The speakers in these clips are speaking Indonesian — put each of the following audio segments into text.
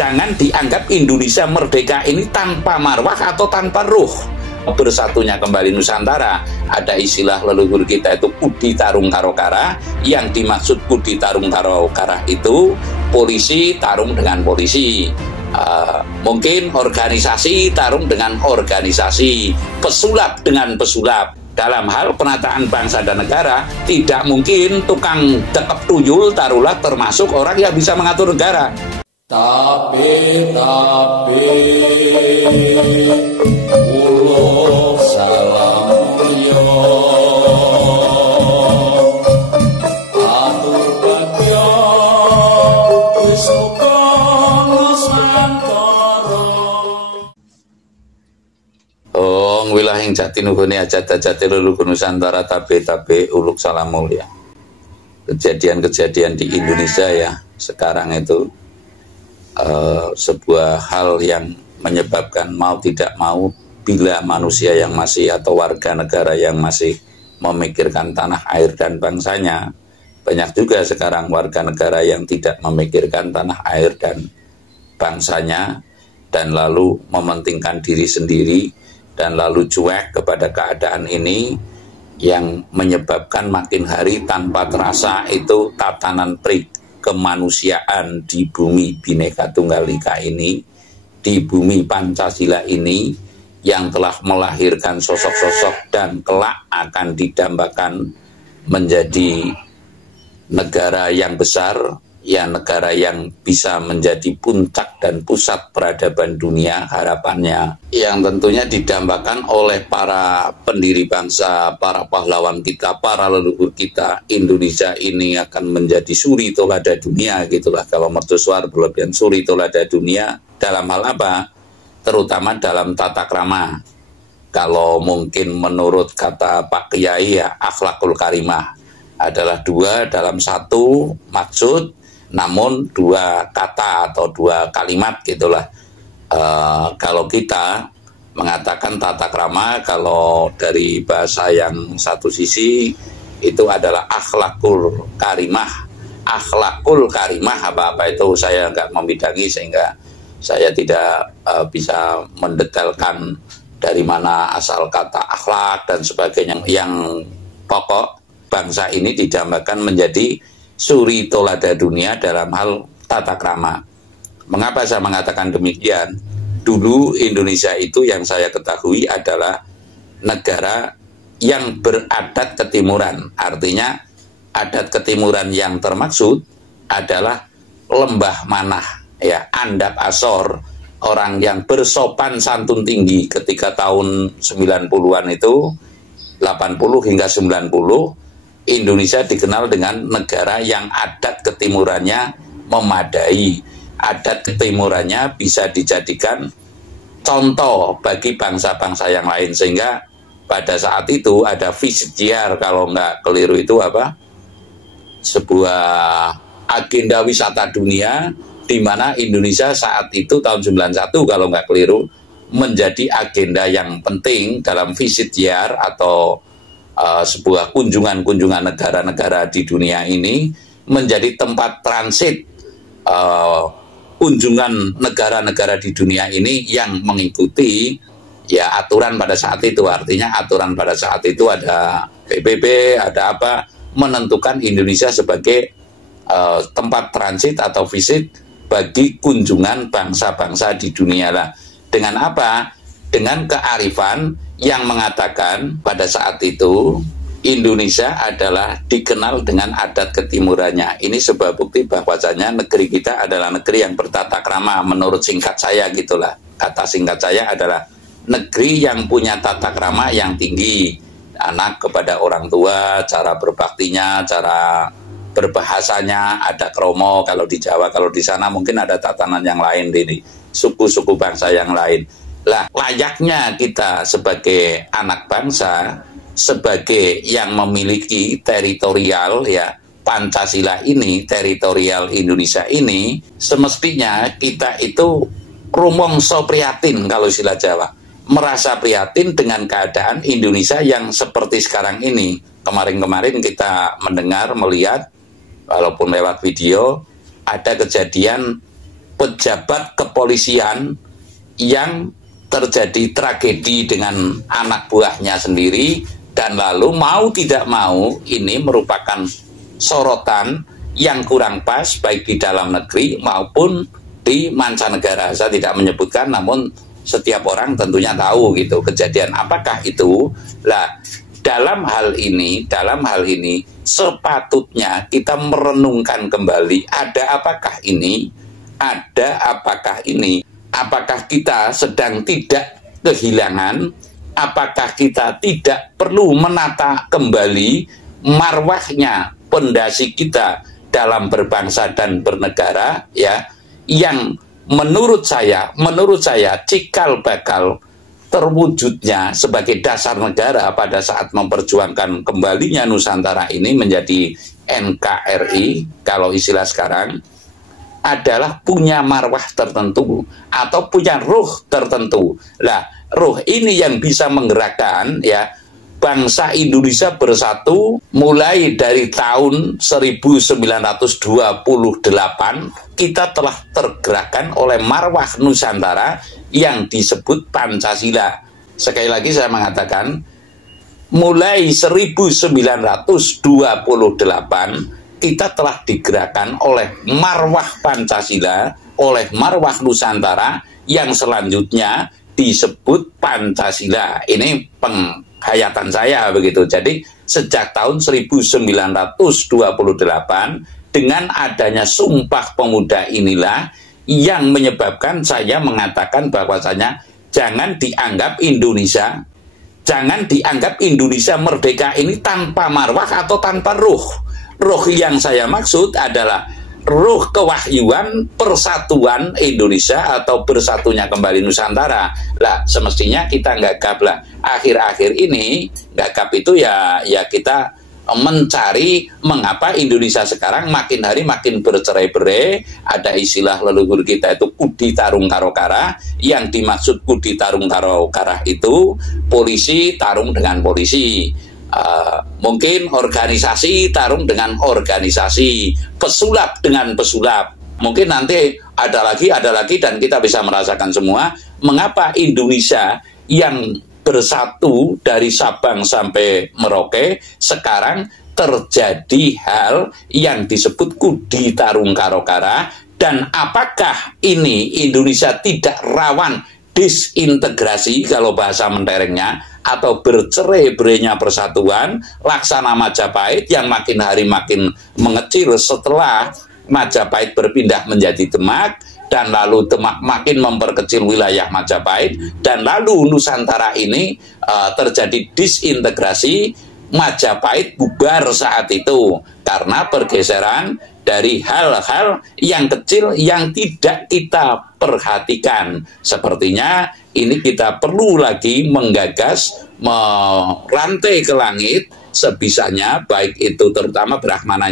Jangan dianggap Indonesia merdeka ini tanpa marwah atau tanpa ruh. Bersatunya kembali Nusantara, ada istilah leluhur kita itu Kudi Tarung Karokara. Yang dimaksud Kudi Tarung Karokara itu polisi tarung dengan polisi, mungkin organisasi tarung dengan organisasi, pesulap dengan pesulap. Dalam hal penataan bangsa dan negara, tidak mungkin tukang dekep tuyul taruhlah termasuk orang yang bisa mengatur negara. Tapi ulo salam yo atur bagyo wis muga nusantara. Wilayah yang jati nuhuni ajat-ajati leluhur Nusantara tapi uluk salam mulia. Kejadian-kejadian di Indonesia ya sekarang itu sebuah hal yang menyebabkan mau tidak mau, bila manusia yang masih atau warga negara yang masih memikirkan tanah air dan bangsanya, banyak juga sekarang warga negara yang tidak memikirkan tanah air dan bangsanya, dan lalu mementingkan diri sendiri, dan lalu cuek kepada keadaan ini, yang menyebabkan makin hari tanpa terasa itu tatanan kemanusiaan di bumi Bhinneka Tunggal Ika ini, di bumi Pancasila ini, yang telah melahirkan sosok-sosok dan kelak akan didambakan menjadi negara yang besar, ya negara yang bisa menjadi puncak dan pusat peradaban dunia harapannya, yang tentunya didambakan oleh para pendiri bangsa, para pahlawan kita, para leluhur kita. Indonesia ini akan menjadi suri tolada dunia, gitulah kalau mercusuar berlebihan. Suri tolada dunia dalam hal apa? Terutama dalam tata krama. Kalau mungkin menurut kata Pak Kiai ya, akhlakul karimah adalah dua dalam satu maksud, namun dua kata atau dua kalimat gitulah. Kalau kita mengatakan tata krama, kalau dari bahasa yang satu sisi itu adalah akhlakul karimah. Akhlakul karimah apa-apa itu saya nggak membidangi, sehingga saya tidak bisa mendetailkan dari mana asal kata akhlak dan sebagainya. Yang pokok bangsa ini didambakan menjadi suri tolada dunia dalam hal tata krama. Mengapa saya mengatakan demikian? Dulu Indonesia itu yang saya ketahui adalah negara yang beradat ketimuran. Artinya adat ketimuran yang termaksud adalah lembah manah, ya, andap asor, orang yang bersopan santun tinggi. Ketika tahun 90-an itu, 80 hingga 90, Indonesia dikenal dengan negara yang adat ketimurannya memadai. Adat ketimurannya bisa dijadikan contoh bagi bangsa-bangsa yang lain. Sehingga pada saat itu ada visit JR, kalau nggak keliru itu apa? Sebuah agenda wisata dunia, di mana Indonesia saat itu tahun 91 kalau nggak keliru menjadi agenda yang penting dalam visit JR atau sebuah kunjungan negara-negara di dunia ini, menjadi tempat transit kunjungan negara-negara di dunia ini yang mengikuti ya aturan pada saat itu. Artinya aturan pada saat itu ada PBB, ada apa, menentukan Indonesia sebagai tempat transit atau visit bagi kunjungan bangsa-bangsa di dunia lah. Dengan apa? Dengan kearifan yang mengatakan pada saat itu Indonesia adalah dikenal dengan adat ketimurannya. Ini sebuah bukti bahwasanya negeri kita adalah negeri yang bertata krama. Menurut singkat saya gitulah. Kata singkat saya adalah negeri yang punya tata krama yang tinggi. Anak kepada orang tua, cara berbaktinya, cara berbahasanya, ada kromo kalau di Jawa, kalau di sana mungkin ada tatanan yang lain, di suku-suku bangsa yang lain. Lah, layaknya kita sebagai anak bangsa, sebagai yang memiliki teritorial ya Pancasila ini, teritorial Indonesia ini, semestinya kita itu rumongso prihatin kalau istilah Jawa, merasa prihatin dengan keadaan Indonesia yang seperti sekarang ini. Kemarin-kemarin kita mendengar, melihat, walaupun lewat video, ada kejadian pejabat kepolisian yang terjadi tragedi dengan anak buahnya sendiri, dan lalu mau tidak mau ini merupakan sorotan yang kurang pas baik di dalam negeri maupun di mancanegara. Saya tidak menyebutkan, namun setiap orang tentunya tahu gitu kejadian apakah itu. Lah, dalam hal ini sepatutnya kita merenungkan kembali, ada apakah ini? Apakah kita sedang tidak kehilangan? Apakah kita tidak perlu menata kembali marwahnya pondasi kita dalam berbangsa dan bernegara, ya, yang menurut saya cikal bakal terwujudnya sebagai dasar negara pada saat memperjuangkan kembalinya Nusantara ini menjadi NKRI, kalau istilah sekarang, adalah punya marwah tertentu atau punya ruh tertentu. Lah, ruh ini yang bisa menggerakkan, ya, bangsa Indonesia bersatu mulai dari tahun 1928. Kita telah tergerakkan oleh marwah Nusantara yang disebut Pancasila. Sekali lagi saya mengatakan, mulai 1928 kita telah digerakkan oleh marwah Pancasila, oleh marwah Nusantara yang selanjutnya disebut Pancasila. Ini penghayatan saya begitu. Jadi sejak tahun 1928 dengan adanya Sumpah Pemuda inilah yang menyebabkan saya mengatakan bahwasanya jangan dianggap Indonesia merdeka ini tanpa marwah atau tanpa ruh. Ruh yang saya maksud adalah ruh kewahyuan persatuan Indonesia atau bersatunya kembali Nusantara. Lah, semestinya kita nggak gap lah. Akhir-akhir ini nggak gap itu ya kita mencari mengapa Indonesia sekarang makin hari makin bercerai-berai. Ada istilah leluhur kita itu kudi tarung karo kara. Yang dimaksud kudi tarung karo kara itu polisi tarung dengan polisi. Mungkin organisasi tarung dengan organisasi, pesulap dengan pesulap. Mungkin nanti ada lagi dan kita bisa merasakan semua mengapa Indonesia yang bersatu dari Sabang sampai Merauke sekarang terjadi hal yang disebut kudi tarung karo kara. Dan apakah ini Indonesia tidak rawan disintegrasi kalau bahasa menterengnya, atau bercerai-berainya persatuan, laksana Majapahit yang makin hari makin mengecil setelah Majapahit berpindah menjadi Demak, dan lalu Demak makin memperkecil wilayah Majapahit, dan lalu Nusantara ini terjadi disintegrasi. Majapahit bubar saat itu karena pergeseran dari hal-hal yang kecil yang tidak kita perhatikan. Sepertinya ini kita perlu lagi menggagas, merantai ke langit sebisanya, baik itu terutama Brahmana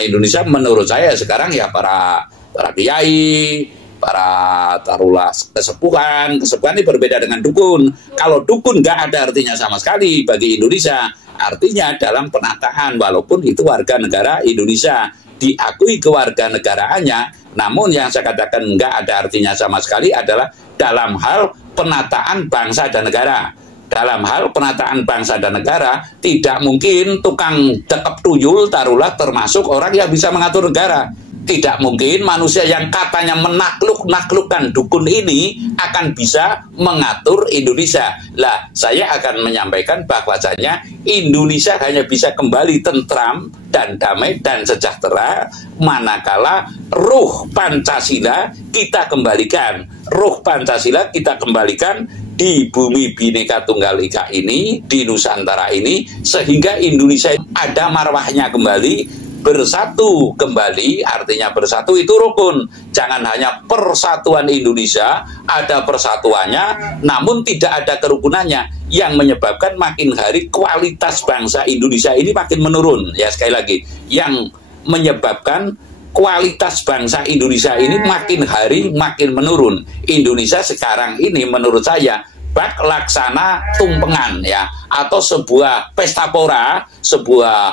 Indonesia. Menurut saya sekarang ya para kiai, para taruhlah kesepuhan ini berbeda dengan dukun. Kalau dukun nggak ada artinya sama sekali bagi Indonesia. Artinya dalam penataan, walaupun itu warga negara Indonesia, diakui kewarganegaraannya, namun yang saya katakan nggak ada artinya sama sekali adalah dalam hal penataan bangsa dan negara. Dalam hal penataan bangsa dan negara, tidak mungkin tukang dekep tuyul taruhlah termasuk orang yang bisa mengatur negara. Tidak mungkin manusia yang katanya menaklukkan dukun ini akan bisa mengatur Indonesia. Lah, saya akan menyampaikan bahwasanya Indonesia hanya bisa kembali tentram dan damai dan sejahtera manakala ruh Pancasila kita kembalikan. Ruh Pancasila kita kembalikan di bumi Bhinneka Tunggal Ika ini, di Nusantara ini, sehingga Indonesia ada marwahnya kembali, bersatu kembali. Artinya bersatu itu rukun. Jangan hanya persatuan Indonesia, ada persatuannya namun tidak ada kerukunannya, yang menyebabkan makin hari kualitas bangsa Indonesia ini makin menurun. Ya, sekali lagi, yang menyebabkan kualitas bangsa Indonesia ini makin hari makin menurun. Indonesia sekarang ini menurut saya bak laksana tumpengan, ya, atau sebuah pesta pora, sebuah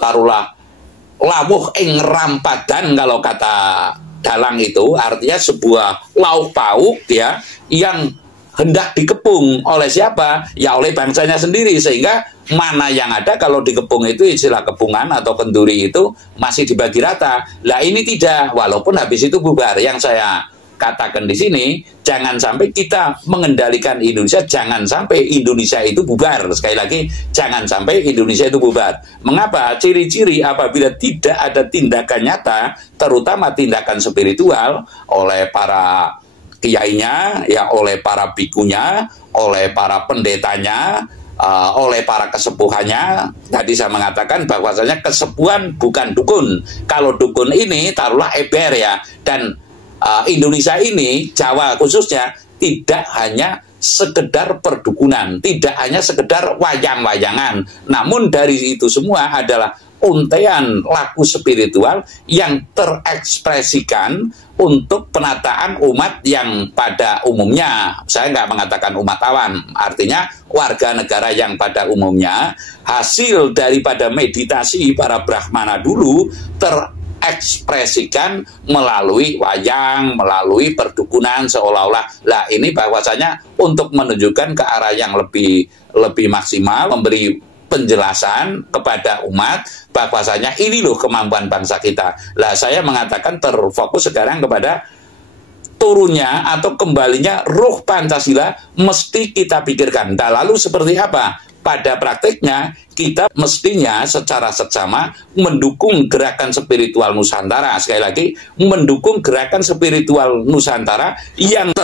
taruhlah lawuh ing rampadan kalau kata dalang itu artinya sebuah lauk pauk ya yang hendak dikepung oleh siapa? Ya oleh bangsanya sendiri, sehingga mana yang ada kalau dikepung itu istilah kepungan atau kenduri itu masih dibagi rata. Lah ini tidak, walaupun habis itu bubar. Yang saya katakan di sini, jangan sampai kita mengendalikan Indonesia, jangan sampai Indonesia itu bubar. Sekali lagi, jangan sampai Indonesia itu bubar. Mengapa? Ciri-ciri apabila tidak ada tindakan nyata, terutama tindakan spiritual oleh para kiainya, ya oleh para bikunya, oleh para pendetanya, oleh para kesepuhannya. Tadi saya mengatakan bahwasanya kesepuhan bukan dukun. Kalau dukun ini taruhlah eber ya. Dan Indonesia ini, Jawa khususnya, tidak hanya sekedar perdukunan, tidak hanya sekedar wayang-wayangan. Namun dari itu semua adalah untaian laku spiritual yang terekspresikan untuk penataan umat yang pada umumnya, saya nggak mengatakan umat awan, artinya warga negara yang pada umumnya, hasil daripada meditasi para Brahmana dulu terekspresikan melalui wayang, melalui perdukunan, seolah-olah lah ini bahwasanya untuk menunjukkan ke arah yang lebih maksimal, memberi penjelasan kepada umat bahwasanya ini loh kemampuan bangsa kita. Lah saya mengatakan terfokus sekarang kepada turunnya atau kembalinya ruh Pancasila mesti kita pikirkan. Nah, lalu seperti apa? Pada prakteknya kita mestinya secara seksama mendukung gerakan spiritual Nusantara. Sekali lagi, mendukung gerakan spiritual Nusantara yang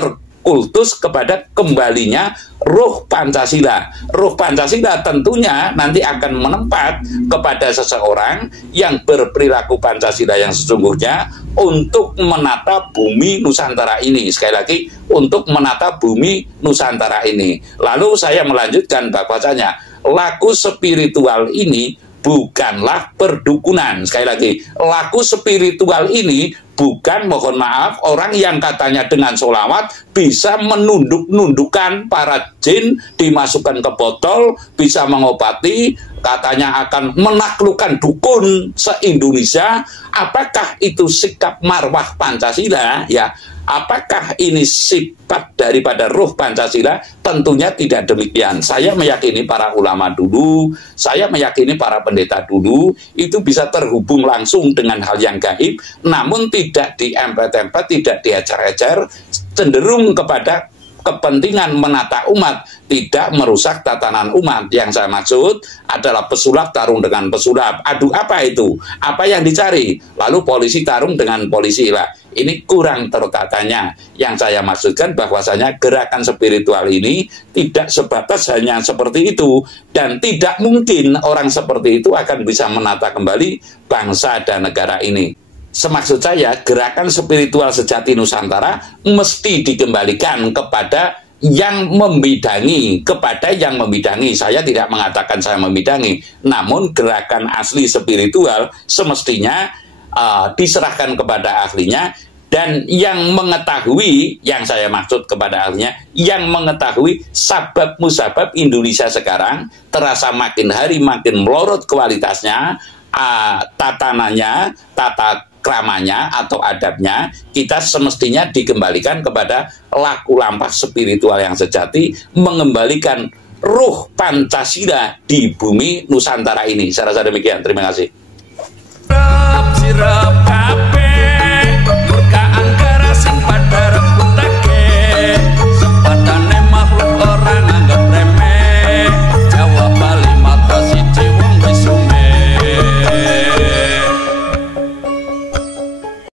kultus kepada kembalinya ruh Pancasila. Ruh Pancasila tentunya nanti akan menempat kepada seseorang yang berperilaku Pancasila yang sesungguhnya untuk menata bumi Nusantara ini. Sekali lagi, untuk menata bumi Nusantara ini. Lalu saya melanjutkan bahwasanya laku spiritual ini bukanlah perdukunan. Sekali lagi, laku spiritual ini bukan, mohon maaf, orang yang katanya dengan sholawat bisa menunduk-nundukkan para jin, dimasukkan ke botol, bisa mengobati, katanya akan menaklukkan dukun se-Indonesia. Apakah itu sikap marwah Pancasila? Ya, apakah ini sifat daripada ruh Pancasila? Tentunya tidak demikian. Saya meyakini para ulama dulu, saya meyakini para pendeta dulu, itu bisa terhubung langsung dengan hal yang gaib, namun tidak diempet-empet, tidak diajar-ajar, cenderung kepada kepentingan menata umat, tidak merusak tatanan umat. Yang saya maksud adalah pesulap tarung dengan pesulap. Aduh, apa itu? Apa yang dicari? Lalu polisi tarung dengan polisi lah. Ini kurang tertatanya. Yang saya maksudkan bahwasanya gerakan spiritual ini tidak sebatas hanya seperti itu, dan tidak mungkin orang seperti itu akan bisa menata kembali bangsa dan negara ini. Semaksud saya, gerakan spiritual sejati Nusantara mesti dikembalikan kepada yang membidangi, kepada yang membidangi. Saya tidak mengatakan saya membidangi, namun gerakan asli spiritual semestinya diserahkan kepada ahlinya, dan yang mengetahui, yang saya maksud kepada ahlinya, yang mengetahui sabab musabab Indonesia sekarang terasa makin hari makin melorot kualitasnya, tatanannya, tata kramanya atau adabnya, kita semestinya dikembalikan kepada laku lampah spiritual yang sejati, mengembalikan ruh Pancasila di bumi Nusantara ini. Saya rasa demikian. Terima kasih.